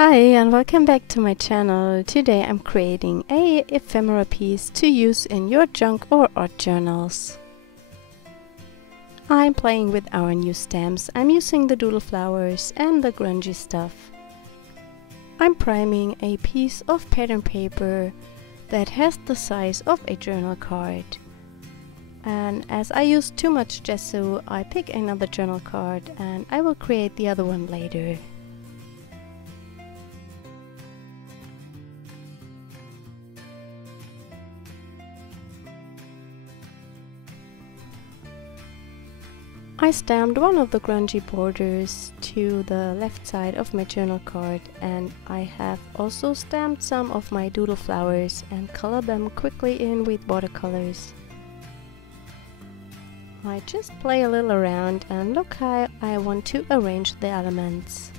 Hi and welcome back to my channel. Today I'm creating a ephemera piece to use in your junk or art journals. I'm playing with our new stamps. I'm using the doodle flowers and the grungy stuff. I'm priming a piece of pattern paper that has the size of a journal card. And as I used too much gesso, I pick another journal card and I will create the other one later. I stamped one of the grungy borders to the left side of my journal card, and I have also stamped some of my doodle flowers and colored them quickly in with watercolors. I just play a little around and look how I want to arrange the elements.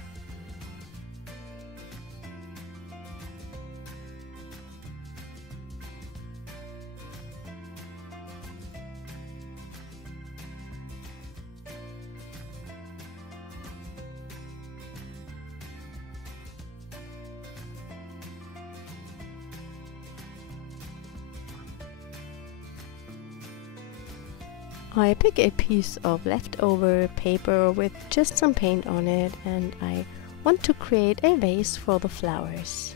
I pick a piece of leftover paper with just some paint on it, and I want to create a vase for the flowers.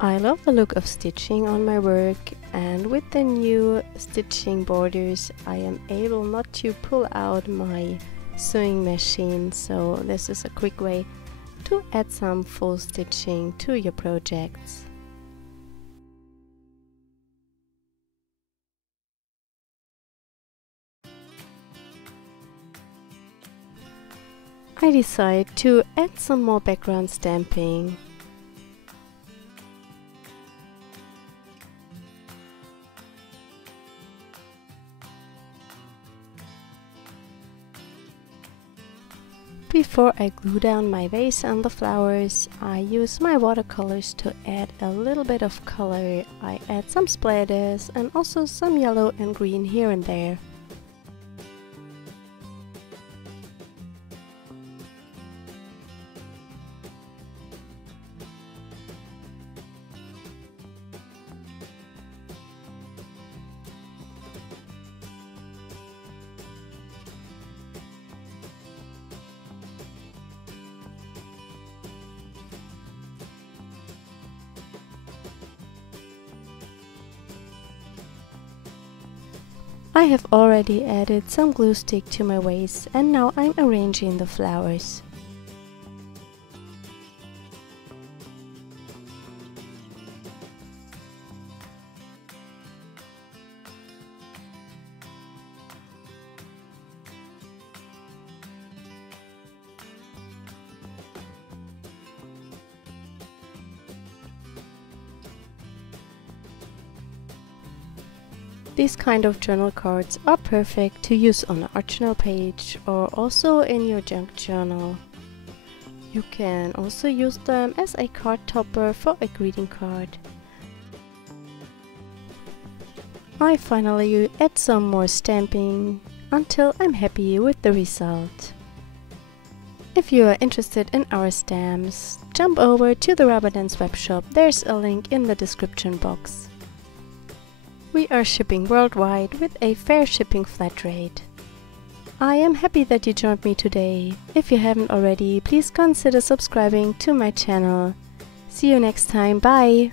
I love the look of stitching on my work, and with the new stitching borders I am able not to pull out my sewing machine, so this is a quick way to add some full stitching to your projects. I decide to add some more background stamping. Before I glue down my vase and the flowers, I use my watercolors to add a little bit of color. I add some splatters and also some yellow and green here and there. I have already added some glue stick to my vase, and now I'm arranging the flowers. These kind of journal cards are perfect to use on an art journal page or also in your junk journal. You can also use them as a card topper for a greeting card. I finally add some more stamping until I'm happy with the result. If you are interested in our stamps, jump over to the Rubber Dance webshop. There's a link in the description box. We are shipping worldwide with a fair shipping flat rate. I am happy that you joined me today. If you haven't already, please consider subscribing to my channel. See you next time, bye!